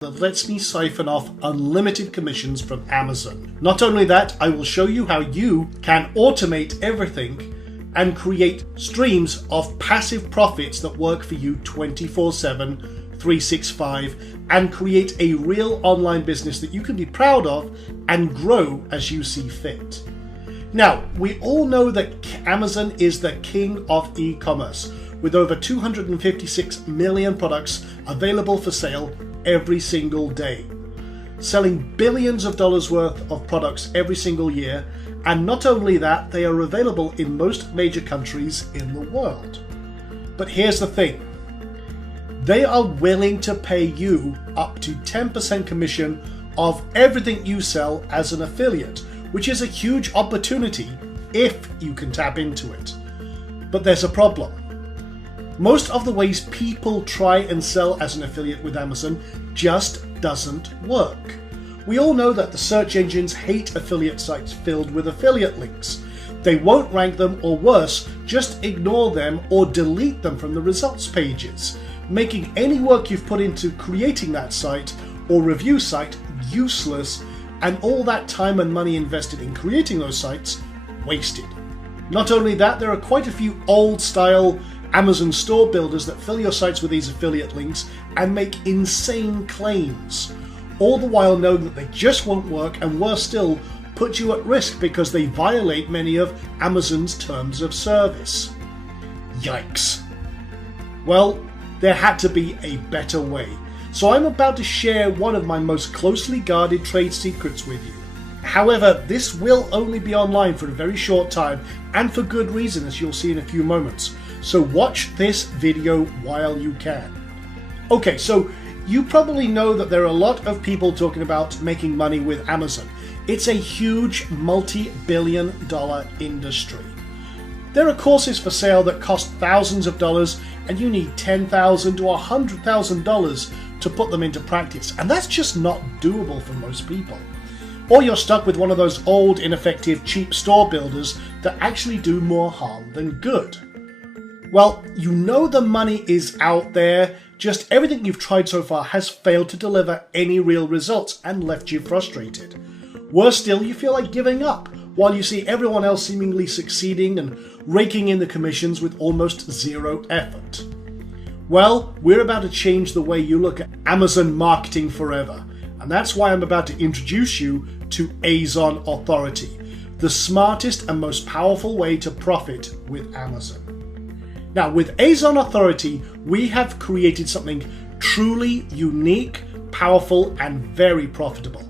that lets me siphon off unlimited commissions from Amazon. Not only that, I will show you how you can automate everything and create streams of passive profits that work for you 24/7, 365, and create a real online business that you can be proud of and grow as you see fit. Now, we all know that Amazon is the king of e-commerce, with over 256 million products available for sale every single day, selling billions of dollars worth of products every single year. And not only that, they are available in most major countries in the world. But here's the thing. They are willing to pay you up to 10% commission of everything you sell as an affiliate, which is a huge opportunity if you can tap into it. But there's a problem. Most of the ways people try and sell as an affiliate with Amazon just doesn't work. We all know that the search engines hate affiliate sites filled with affiliate links. They won't rank them, or worse, just ignore them or delete them from the results pages, making any work you've put into creating that site or review site useless, and all that time and money invested in creating those sites wasted. Not only that, there are quite a few old style Amazon store builders that fill your sites with these affiliate links and make insane claims, all the while knowing that they just won't work, and worse still, put you at risk because they violate many of Amazon's terms of service. Yikes. Well, there had to be a better way. So I'm about to share one of my most closely guarded trade secrets with you. However, this will only be online for a very short time, and for good reason, as you'll see in a few moments. So watch this video while you can. Okay, so you probably know that there are a lot of people talking about making money with Amazon. It's a huge multi-billion-dollar industry. There are courses for sale that cost thousands of dollars, and you need $10,000 to $100,000 to put them into practice, and that's just not doable for most people. Or you're stuck with one of those old, ineffective, cheap store builders that actually do more harm than good. Well, you know the money is out there, just everything you've tried so far has failed to deliver any real results and left you frustrated. Worse still, you feel like giving up, while you see everyone else seemingly succeeding and raking in the commissions with almost zero effort. Well, we're about to change the way you look at Amazon marketing forever, and that's why I'm about to introduce you to Amazon Authority, the smartest and most powerful way to profit with Amazon. Now, with Amazon Authority, we have created something truly unique, powerful, and very profitable.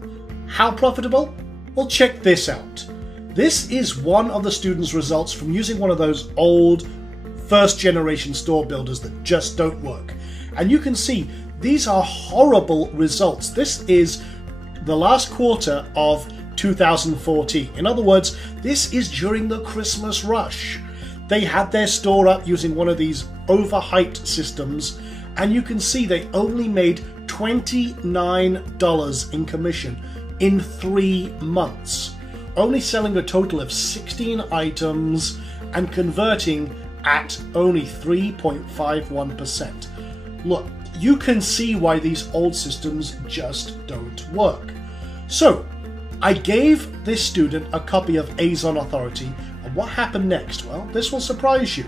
How profitable? Well, check this out. This is one of the students' results from using one of those old first-generation store builders that just don't work. And you can see these are horrible results. This is the last quarter of 2014. In other words, this is during the Christmas rush. They had their store up using one of these overhyped systems, and you can see they only made $29 in commission in 3 months, only selling a total of 16 items and converting at only 3.51%. Look, you can see why these old systems just don't work. So, I gave this student a copy of Amazon Authority, and what happened next? Well, this will surprise you.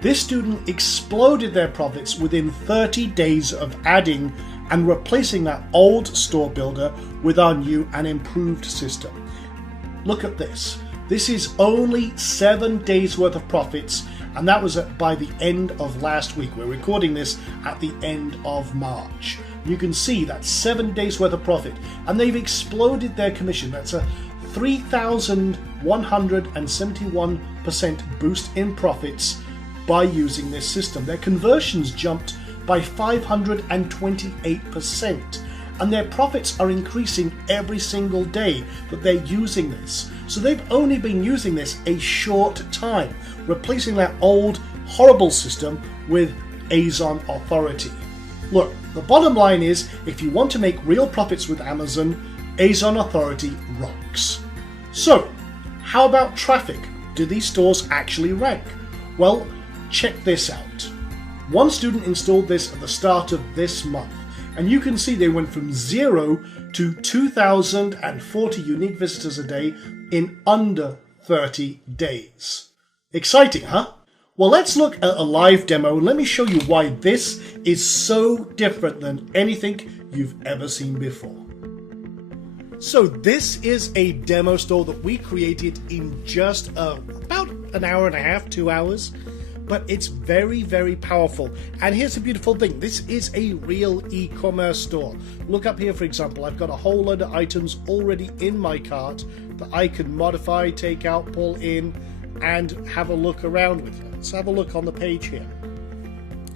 This student exploded their profits within 30 days of adding and replacing that old store builder with our new and improved system. Look at this. This is only 7 days worth of profits, and that was by the end of last week. We're recording this at the end of March. You can see that's 7 days worth of profit, and they've exploded their commission. That's a 3,171% boost in profits by using this system. Their conversions jumped by 528%, and their profits are increasing every single day that they're using this. So they've only been using this a short time, replacing that old horrible system with Amazon Authority. Look, the bottom line is, if you want to make real profits with Amazon, Amazon Authority rocks. So, how about traffic? Do these stores actually rank? Well, check this out. One student installed this at the start of this month, And you can see they went from 0 to 2,040 unique visitors a day in under 30 days. Exciting, huh? Well, let's look at a live demo and let me show you why this is so different than anything you've ever seen before. So this is a demo store that we created in just about an hour and a half, 2 hours. But it's very, very powerful. And here's the beautiful thing. This is a real e-commerce store. Look up here, for example. I've got a whole load of items already in my cart that I can modify, take out, pull in, and have a look around with. Let's have a look on the page here.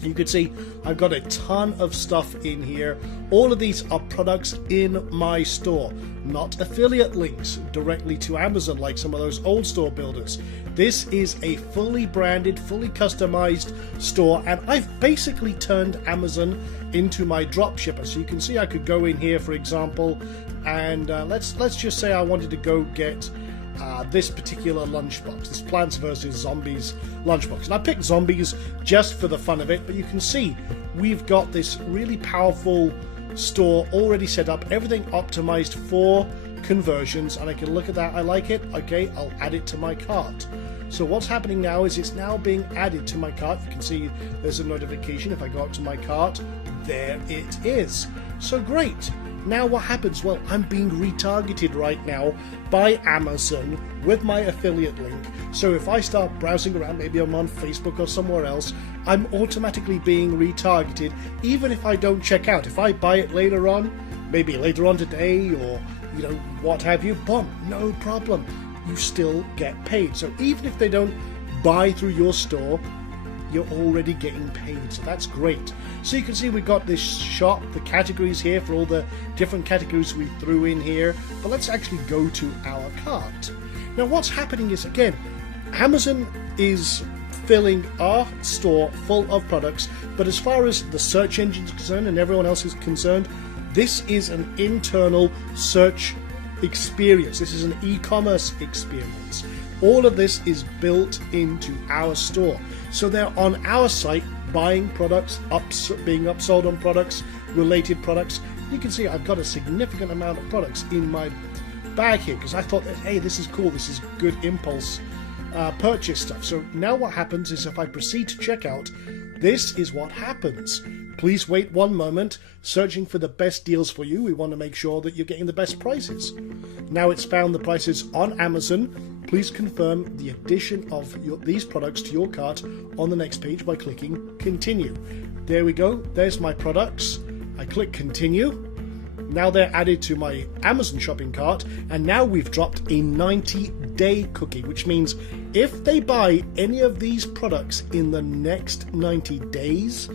You can see I've got a ton of stuff in here. All of these are products in my store, not affiliate links directly to Amazon like some of those old store builders. This is a fully branded, fully customized store, and I've basically turned Amazon into my dropshipper. So you can see I could go in here, for example, and let's just say I wanted to go get this particular lunchbox, this Plants vs. Zombies lunchbox. And I picked zombies just for the fun of it, but you can see we've got this really powerful store already set up, everything optimized for conversions, and I can look at that. I like it. Okay, I'll add it to my cart. So what's happening now is it's now being added to my cart. You can see there's a notification. If I go up to my cart, there it is. So great. Now what happens? Well, I'm being retargeted right now by Amazon with my affiliate link. So if I start browsing around, maybe I'm on Facebook or somewhere else, I'm automatically being retargeted, even if I don't check out. If I buy it later on, maybe later on today, or what have you, boom, no problem. You still get paid. So even if they don't buy through your store, you're already getting paid. So that's great. So you can see we've got this shop, the categories here for all the different categories we threw in here. But let's actually go to our cart. Now what's happening is, again, Amazon is filling our store full of products, but as far as the search engine is concerned and everyone else is concerned, this is an internal search experience. This is an e-commerce experience. All of this is built into our store. So they're on our site buying products, being upsold on products, related products. You can see I've got a significant amount of products in my bag here because I thought that, hey, this is cool, this is good impulse purchase stuff. So now what happens is if I proceed to checkout, this is what happens. Please wait 1 moment, searching for the best deals for you. We want to make sure that you're getting the best prices. Now it's found the prices on Amazon. Please confirm the addition of these products to your cart on the next page by clicking continue. There we go, there's my products. I click continue. Now they're added to my Amazon shopping cart, and now we've dropped a 90-day cookie, which means if they buy any of these products in the next 90 days,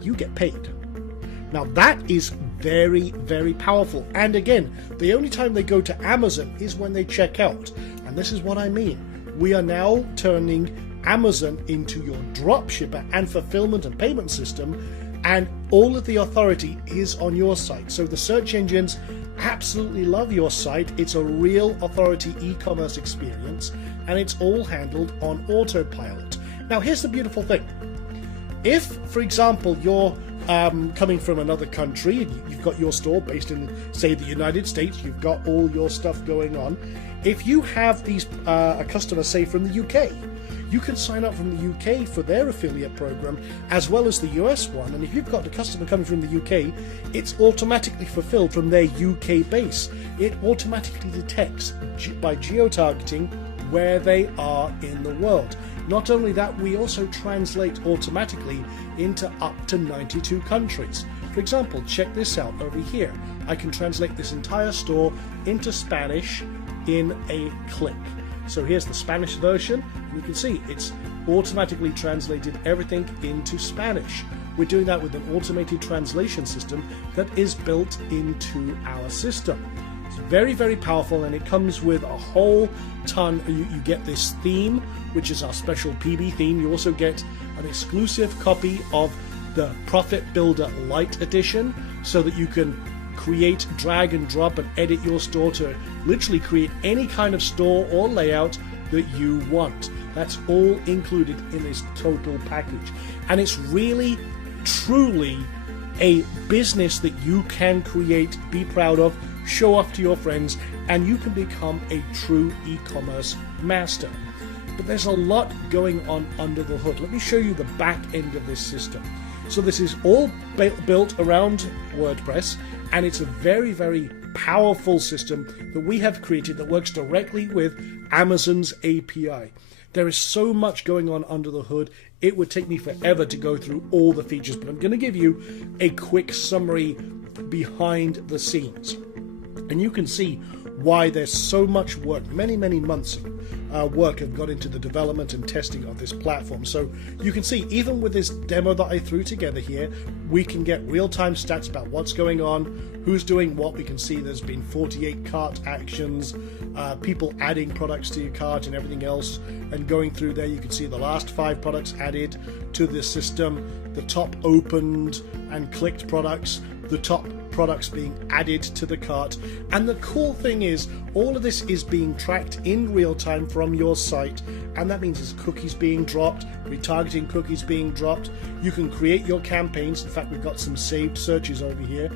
you get paid. Now that is very, very powerful. And again, the only time they go to Amazon is when they check out. And this is what I mean. We are now turning Amazon into your dropshipper and fulfillment and payment system, and all of the authority is on your site. So the search engines absolutely love your site. It's a real authority e-commerce experience, and it's all handled on autopilot. Now here's the beautiful thing. If, for example, you're coming from another country and you've got your store based in, say, the United States, you've got all your stuff going on. If you have these a customer, say, from the UK, you can sign up from the UK for their affiliate program as well as the US one. And if you've got a customer coming from the UK, it's automatically fulfilled from their UK base. It automatically detects by geo-targeting where they are in the world. Not only that, we also translate automatically into up to 92 countries. For example, check this out over here. I can translate this entire store into Spanish in a click. So here's the Spanish version, and you can see it's automatically translated everything into Spanish. We're doing that with an automated translation system that is built into our system. It's very, very powerful, and it comes with a whole ton. You get this theme, which is our special PB theme. You also get an exclusive copy of the Profit Builder Lite Edition, so that you can create, drag and drop and edit your store to literally create any kind of store or layout that you want. That's all included in this total package. And it's really, truly a business that you can create, be proud of, show off to your friends, and you can become a true e-commerce master. But there's a lot going on under the hood. Let me show you the back end of this system. So this is all built around WordPress, and it's a very, very powerful system that we have created that works directly with Amazon's API. There is so much going on under the hood, it would take me forever to go through all the features, but I'm going to give you a quick summary behind the scenes. And you can see why there's so much work, many months of work have gone into the development and testing of this platform. So you can see, even with this demo that I threw together here, we can get real-time stats about what's going on, who's doing what. We can see there's been 48 cart actions, people adding products to your cart and everything else, and going through there you can see the last 5 products added to the system, the top opened and clicked products, the top products being added to the cart. And the cool thing is, all of this is being tracked in real time from your site, and that means there's cookies being dropped, retargeting cookies being dropped. You can create your campaigns. In fact, we've got some saved searches over here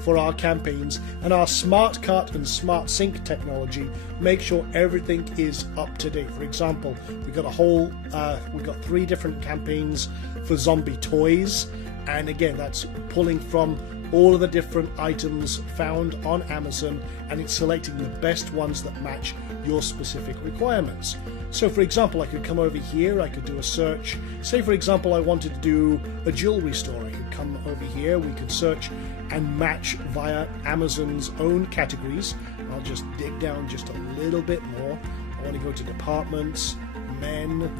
for our campaigns, and our smart cart and smart sync technology make sure everything is up to date. For example, we've got 3 different campaigns for zombie toys, and again, that's pulling from all of the different items found on Amazon, and it's selecting the best ones that match your specific requirements. So for example, I could come over here, I could do a search. Say for example I wanted to do a jewelry store. I could come over here, we could search and match via Amazon's own categories. I'll just dig down just a little bit more. I want to go to departments, men,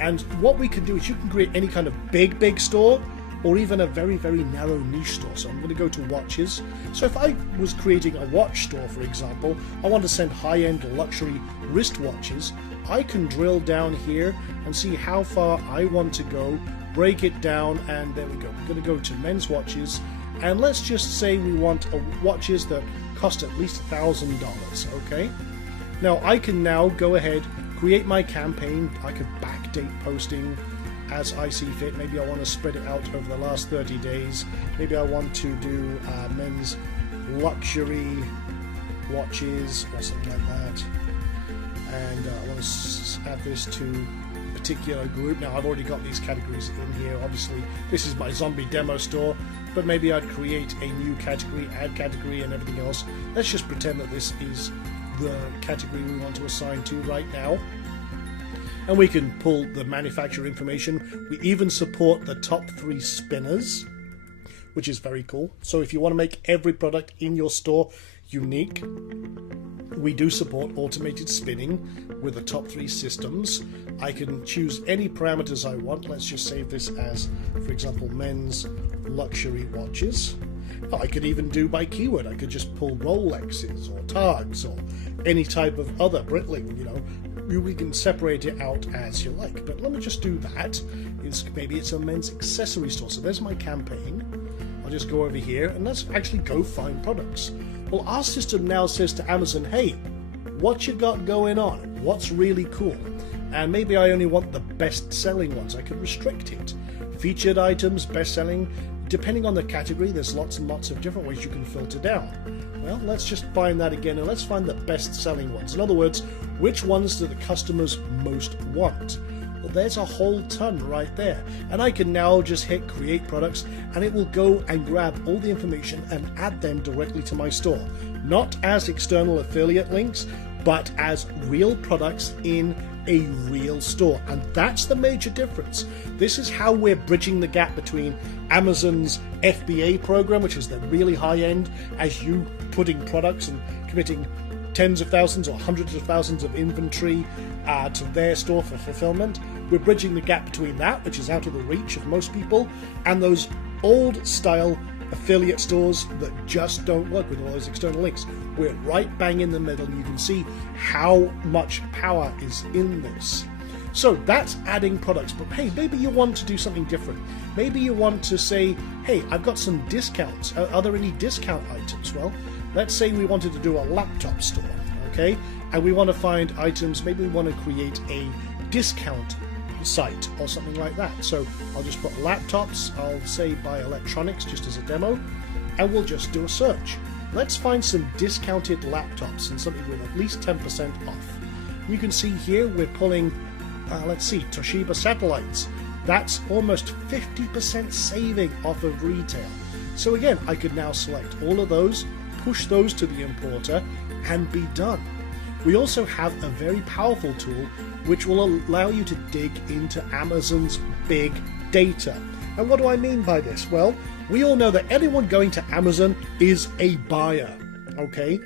and what we can do is you can create any kind of big store, or even a very narrow niche store. So I'm going to go to watches. So if I was creating a watch store, for example, I want to send high-end luxury wristwatches, I can drill down here and see how far I want to go, break it down, and there we go. We're going to go to men's watches, and let's just say we want watches that cost at least $1,000, okay? Now I can now go ahead, create my campaign. I could backdate posting as I see fit. Maybe I want to spread it out over the last 30 days. Maybe I want to do men's luxury watches or something like that. And I want to add this to a particular group. Now I've already got these categories in here. Obviously this is my zombie demo store, but maybe I'd create a new category, add category and everything else. Let's just pretend that this is the category we want to assign to right now. And we can pull the manufacturer information. We even support the top 3 spinners, which is very cool. So if you want to make every product in your store unique, we do support automated spinning with the top 3 systems. I can choose any parameters I want. Let's just save this as, for example, men's luxury watches. I could even do by keyword. I could just pull Rolexes or Tags or any type of other Breitling, we can separate it out as you like. But let me just do that. Maybe it's a men's accessory store. So there's my campaign. I'll just go over here and let's actually go find products. Well, our system now says to Amazon, hey, what you got going on? What's really cool? And maybe I only want the best selling ones. I could restrict it. Featured items, best selling. Depending on the category, there's lots and lots of different ways you can filter down. Well, let's just find that again, and let's find the best-selling ones. In other words, which ones do the customers most want? Well, there's a whole ton right there. And I can now just hit Create Products, and it will go and grab all the information and add them directly to my store. Not as external affiliate links, but as real products in a real store. And that's the major difference. This is how we're bridging the gap between Amazon's FBA program, which is the really high end, as you putting products and committing tens of thousands or hundreds of thousands of inventory to their store for fulfillment. We're bridging the gap between that, which is out of the reach of most people, and those old style affiliate stores that just don't work with all those external links. We're right bang in the middle, and you can see how much power is in this. So that's adding products, but hey, maybe you want to do something different. Maybe you want to say, hey, I've got some discounts. Are there any discount items? Well, let's say we wanted to do a laptop store, okay? And we want to find items, maybe we want to create a discount site or something like that. So I'll just put laptops, I'll say buy electronics just as a demo, and we'll just do a search. Let's find some discounted laptops and something with at least 10% off. You can see here we're pulling, let's see, Toshiba satellites. That's almost 50% saving off of retail. So again, I could now select all of those, push those to the importer, and be done. We also have a very powerful tool which will allow you to dig into Amazon's big data. And what do I mean by this? Well, we all know that anyone going to Amazon is a buyer, okay?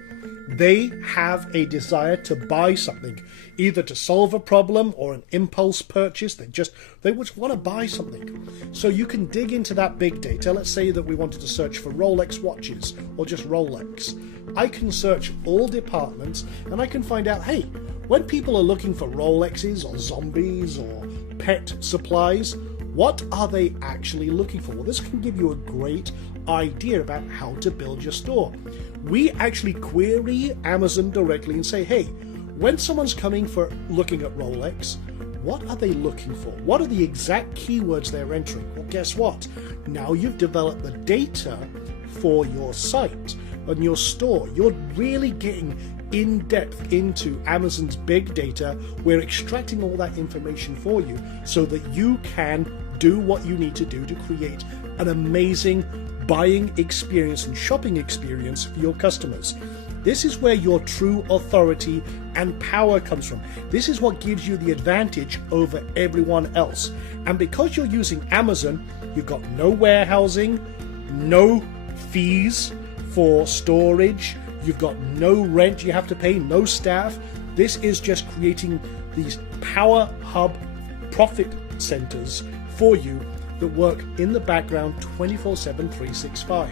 They have a desire to buy something, either to solve a problem or an impulse purchase. They just want to buy something. So you can dig into that big data. Let's say that we wanted to search for Rolex watches or just Rolex. I can search all departments and I can find out, hey, when people are looking for Rolexes or zombies or pet supplies, what are they actually looking for? Well, this can give you a great idea about how to build your store. We actually query Amazon directly and say, hey, when someone's coming for looking at Rolex, what are they looking for? What are the exact keywords they're entering? Well, guess what? Now you've developed the data for your site and your store. You're really getting in depth into Amazon's big data. We're extracting all that information for you so that you can do what you need to do to create an amazing buying experience and shopping experience for your customers. This is where your true authority and power comes from. This is what gives you the advantage over everyone else. And because you're using Amazon, you've got no warehousing, no fees for storage, you've got no rent you have to pay, no staff. This is just creating these power hub profit centers for you that work in the background 24/7, 365.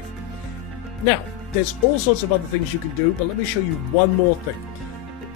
Now, there's all sorts of other things you can do, but let me show you one more thing.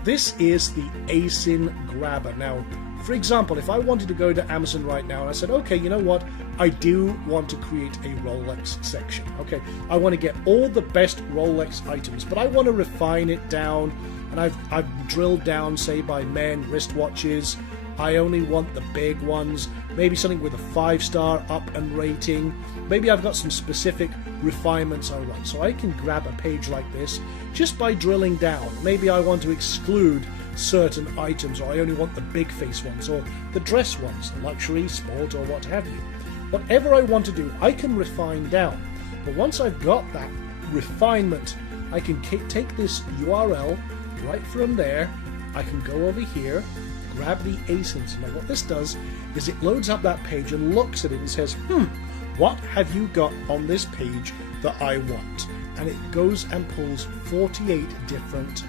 This is the ASIN grabber. Now, for example, if I wanted to go to Amazon right now and I said, okay, you know what? I do want to create a Rolex section. Okay, I want to get all the best Rolex items, but I want to refine it down, and I've drilled down, say, by men wristwatches. I only want the big ones, maybe something with a 5-star up and rating. Maybe I've got some specific refinements I want. So I can grab a page like this just by drilling down. Maybe I want to exclude certain items, or I only want the big face ones, or the dress ones, the luxury, sport, or what have you. Whatever I want to do, I can refine down. But once I've got that refinement, I can take this URL right from there. I can go over here, grab the ASINs. Now what this does is it loads up that page and looks at it and says, what have you got on this page that I want? And it goes and pulls 48 different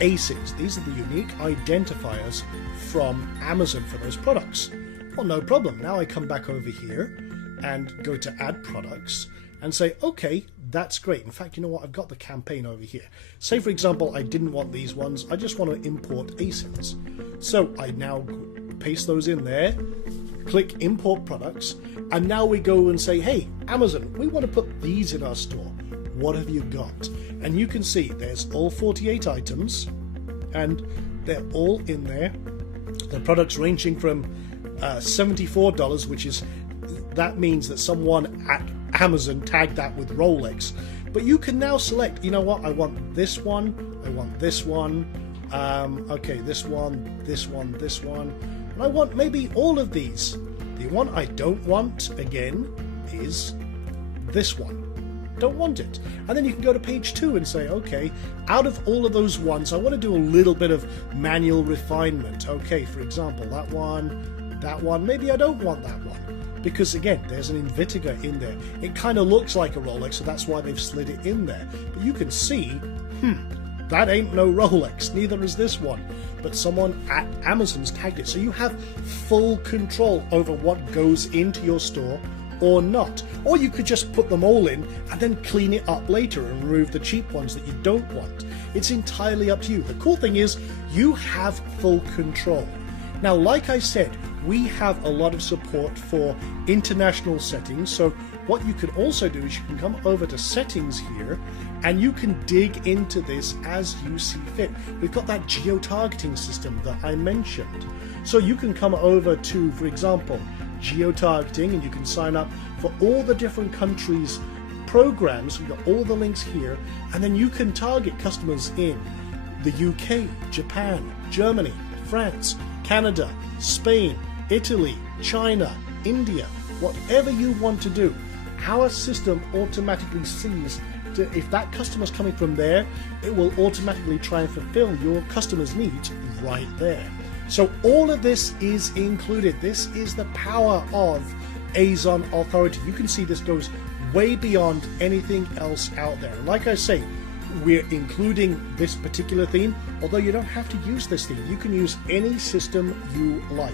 ASINs. These are the unique identifiers from Amazon for those products. Well, no problem. Now I come back over here and go to add products and say, okay, that's great. In fact, you know what? I've got the campaign over here. Say, for example, I didn't want these ones. I just want to import ASINs. So I now paste those in there, click import products, and now we go and say, hey, Amazon, we want to put these in our store. What have you got? And you can see there's all 48 items, and they're all in there. The products ranging from $74, which is, that means that someone at Amazon tagged that with Rolex. But you can now select, you know what, I want this one, I want this one, okay, this one, this one, this one, and I want maybe all of these. The one I don't want, again, is this one. Don't want it. And then you can go to page 2 and say, okay, out of all of those ones, I want to do a little bit of manual refinement. Okay, for example, that one, maybe I don't want that one. Because again, there's an Invicta in there. It kind of looks like a Rolex, so that's why they've slid it in there. But you can see, that ain't no Rolex, neither is this one. But someone at Amazon's tagged it. So you have full control over what goes into your store or not. Or you could just put them all in and then clean it up later and remove the cheap ones that you don't want. It's entirely up to you. The cool thing is you have full control. Now, like I said, we have a lot of support for international settings. So what you can also do is you can come over to settings here and you can dig into this as you see fit. We've got that geo-targeting system that I mentioned. So you can come over to, for example, geo-targeting, and you can sign up for all the different countries' programs. We've got all the links here, and then you can target customers in the UK, Japan, Germany, France, Canada, Spain, Italy, China, India, whatever you want to do. Our system automatically sees if that customer's coming from there, it will automatically try and fulfill your customer's needs right there. So all of this is included. This is the power of Azon Authority. You can see this goes way beyond anything else out there. Like I say, we're including this particular theme, although you don't have to use this theme. You can use any system you like.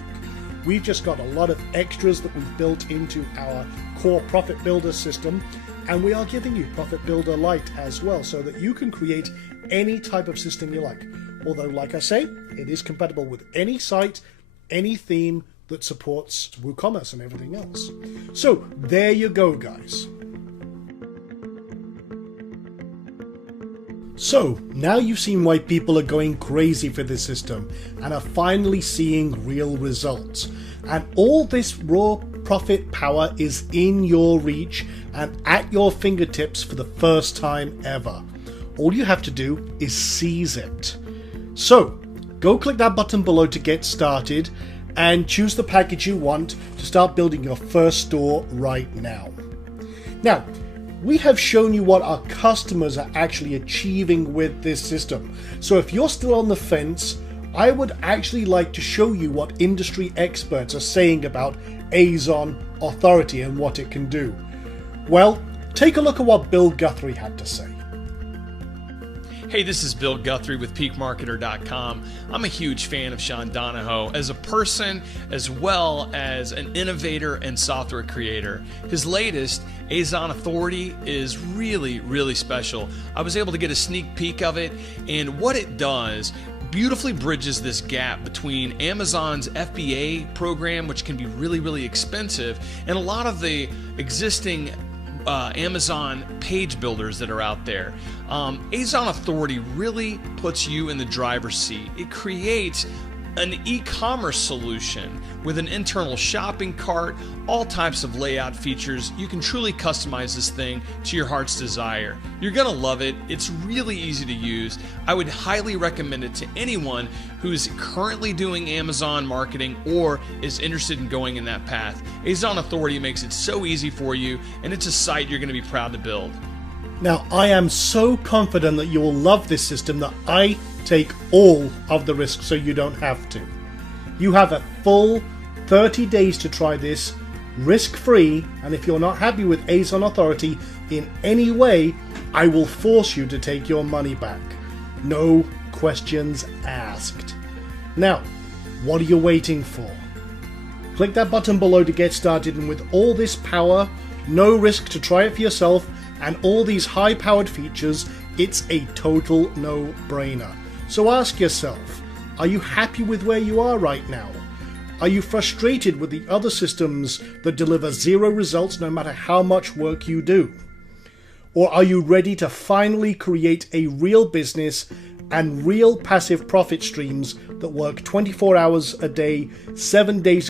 We've just got a lot of extras that we've built into our core Profit Builder system, and we are giving you Profit Builder Lite as well, so that you can create any type of system you like. Although, like I say, it is compatible with any site, any theme that supports WooCommerce and everything else. So there you go, guys. So now you've seen why people are going crazy for this system and are finally seeing real results. And all this raw profit power is in your reach and at your fingertips for the first time ever. All you have to do is seize it. So go click that button below to get started and choose the package you want to start building your first store right now. Now, we have shown you what our customers are actually achieving with this system. So if you're still on the fence, I would actually like to show you what industry experts are saying about Azon Authority and what it can do. Well, take a look at what Bill Guthrie had to say. Hey, this is Bill Guthrie with PeakMarketer.com. I'm a huge fan of Sean Donahoe as a person as well as an innovator and software creator. His latest, Azon Authority, is really special. I was able to get a sneak peek of it, and what it does beautifully bridges this gap between Amazon's FBA program, which can be really expensive, and a lot of the existing Amazon page builders that are out there. Azon Authority really puts you in the driver's seat. It creates an e-commerce solution with an internal shopping cart, all types of layout features. You can truly customize this thing to your heart's desire. You're gonna love it. It's really easy to use. I would highly recommend it to anyone who's currently doing Amazon marketing or is interested in going in that path. Azon Authority makes it so easy for you, and it's a site you're gonna be proud to build. Now, I am so confident that you will love this system that I take all of the risks so you don't have to. You have a full 30 days to try this risk-free, and if you're not happy with Azon Authority in any way, I will force you to take your money back. No questions asked. Now, what are you waiting for? Click that button below to get started, and with all this power, no risk to try it for yourself, and all these high-powered features, it's a total no-brainer. So ask yourself, are you happy with where you are right now? Are you frustrated with the other systems that deliver zero results no matter how much work you do? Or are you ready to finally create a real business and real passive profit streams that work 24 hours a day, 7 days